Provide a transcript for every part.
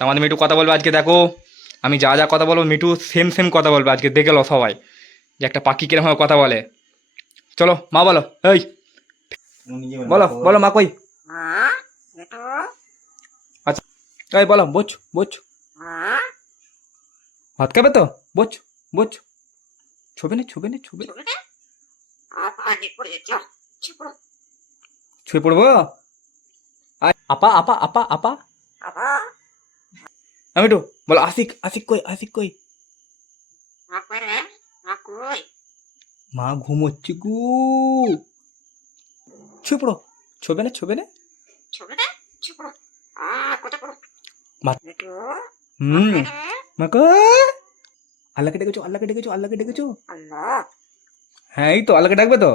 তা আমাদের মিঠু কথা বলবে আজকে। দেখো আমি যা যা কথা বলবো মিঠু সেম সেম কথা বলবে আজকে, দেখে লো সবাই যে একটা পাখি কিরকম কথা বলে। চলো মা বলো, এই বলো বলো মা কই। আচ্ছা এই বলো, বোঝ বোঝ, ভাত খাবে তো? বোঝ বোঝ, ছবে না ছবে না ছবে না, ছুঁয়ে পড়বো। আপা আপা আপা আপা, আমি একটু বলো আশিক, আশিক কই, আশিক কই। মা ঘুমোচ্ছে গু, ছুঁয়ে পড়ো, ছবে না ছবে না। হুম মা কই, আল্লাহকে ডেকেছো, আল্লাহকে ডেকেছো, আল্লাহকে ডেকেছো। হ্যাঁ এই তো আল্লাহকে ডাকবে তো,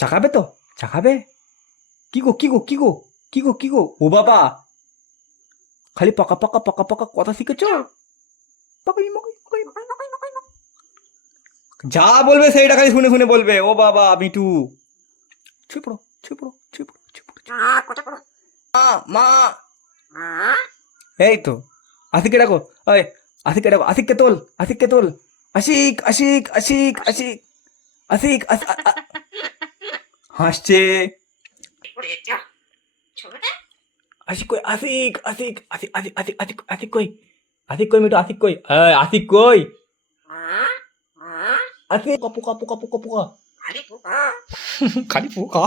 চাকাবে তো, চাকাবে। কি গো কি গো কি গো কি গো কি গো, ও বাবা খালি পকা পকা পকা পকা কথা শিখেছো। পকাই মকাই মকাই মকাই মকাই মকাই মকাই। যা বলবে সেইটা খালি শুনে শুনে বলবে। ও বাবা মিঠু, ছুঁয়ে পড়ো ছুঁয়ে পড়ো ছুঁয়ে পড়ো ছুঁয়ে পড়ো। মা মা, এই তো আশিককে ডাকো, ওই আশিককে ডাকো, আশিককে তোল, আশিককে তোল। আশিক আশিক আশিক আশিক আশিক হাসছে। আশিক কই, আশিক আশিক আশিক আশিক আশিক আশিক আশিক কই, আশিক কই মিঠু, আশিক কই, আশিক কই, আশিক পোকা পোকা পোকা পোকা পোকা, খালি পোকা